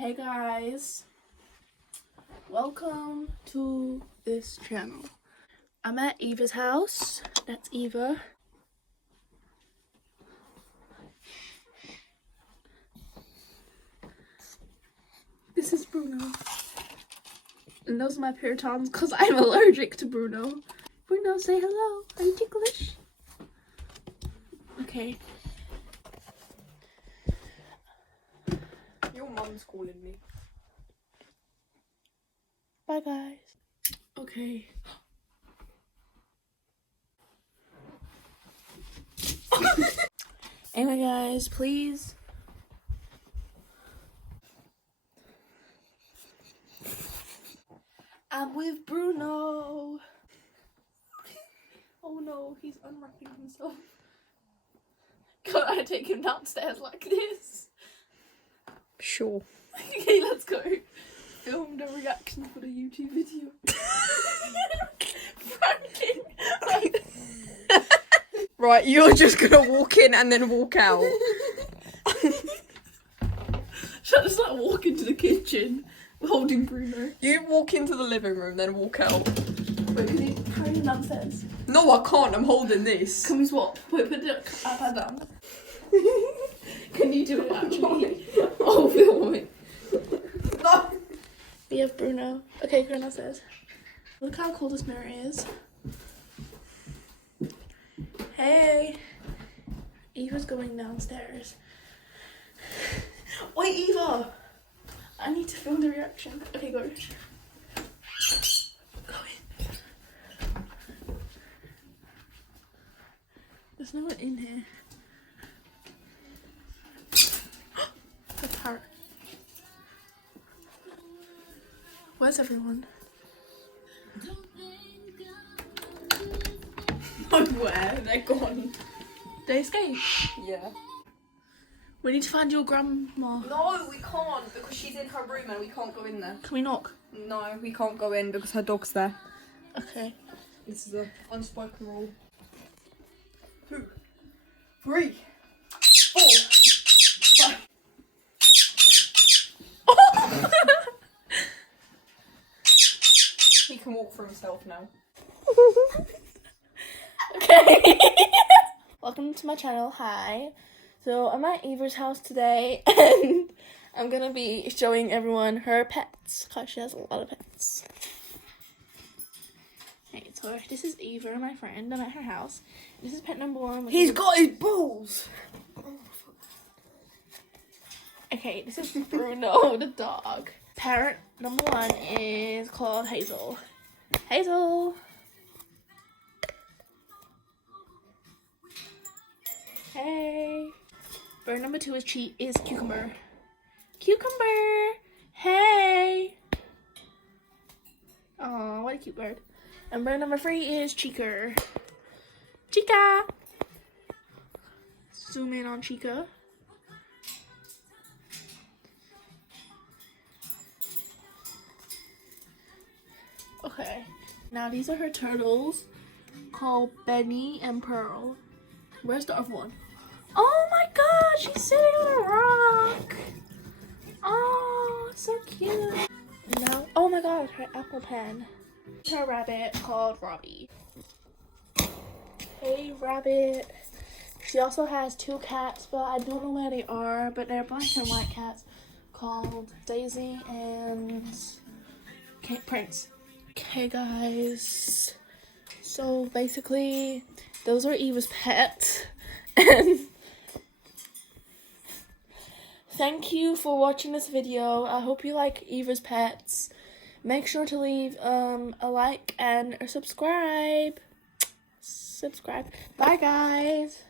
Hey guys, welcome to this channel. I'm at Eva's house. That's Eva. This is Bruno. And those are my pitons because I'm allergic to Bruno. Bruno, say hello. Are you ticklish? Okay. Your mum's calling me. Bye guys. Okay. Anyway guys, please. I'm with Bruno. Oh no, he's unwrapping himself. Can I take him downstairs like this? Sure. Okay, let's go. Film the reaction for the YouTube video. Franking. Right, you're just gonna walk in and then walk out. Should I just like walk into the kitchen holding Bruno? You walk into the living room, then walk out. Wait, can you carry him downstairs? No, I can't. I'm holding this. Can we swap? Wait, put the iPad down. Can you do it actually? Oh, film it. No. We have Bruno. Okay, Bruno says. Look how cool this mirror is. Hey. Eva's going downstairs. Wait, Eva. I need to film the reaction. Okay, go. Go in. There's no one in here. The parrot. Where's everyone? Where? They're gone. They escaped. Yeah. We need to find your grandma. No, we can't because she's in her room and we can't go in there. Can we knock? No, we can't go in because her dog's there. Okay. This is an unspoken rule. 2, 3, 4, 5. He can walk for himself now. Okay. Welcome to my channel. Hi. So I'm at Eva's house today and I'm gonna be showing everyone her pets because she has a lot of pets. Okay, so this is Eva, my friend. I'm at her house. This is pet number 1. He's got his balls. Okay, this is Bruno, the dog. Parrot number 1 is called Hazel. Hazel. Hey. Bird number 2 is Cucumber. Cucumber. Hey. Oh, what a cute bird. And bird number 3 is Chica. Chica. Zoom in on Chica. Okay, now these are her turtles called Benny and Pearl. Where's the other one? Oh my god, she's sitting on a rock. Oh, so cute. Now, oh my god, her apple pen. Her rabbit called Robbie. Hey, rabbit. She also has 2 cats, but I don't know where they are, but they're black and white cats called Daisy and Prince. Okay guys, so basically those are Eva's pets and thank you for watching this video. I hope you like Eva's pets. Make sure to leave a like and subscribe. Bye guys.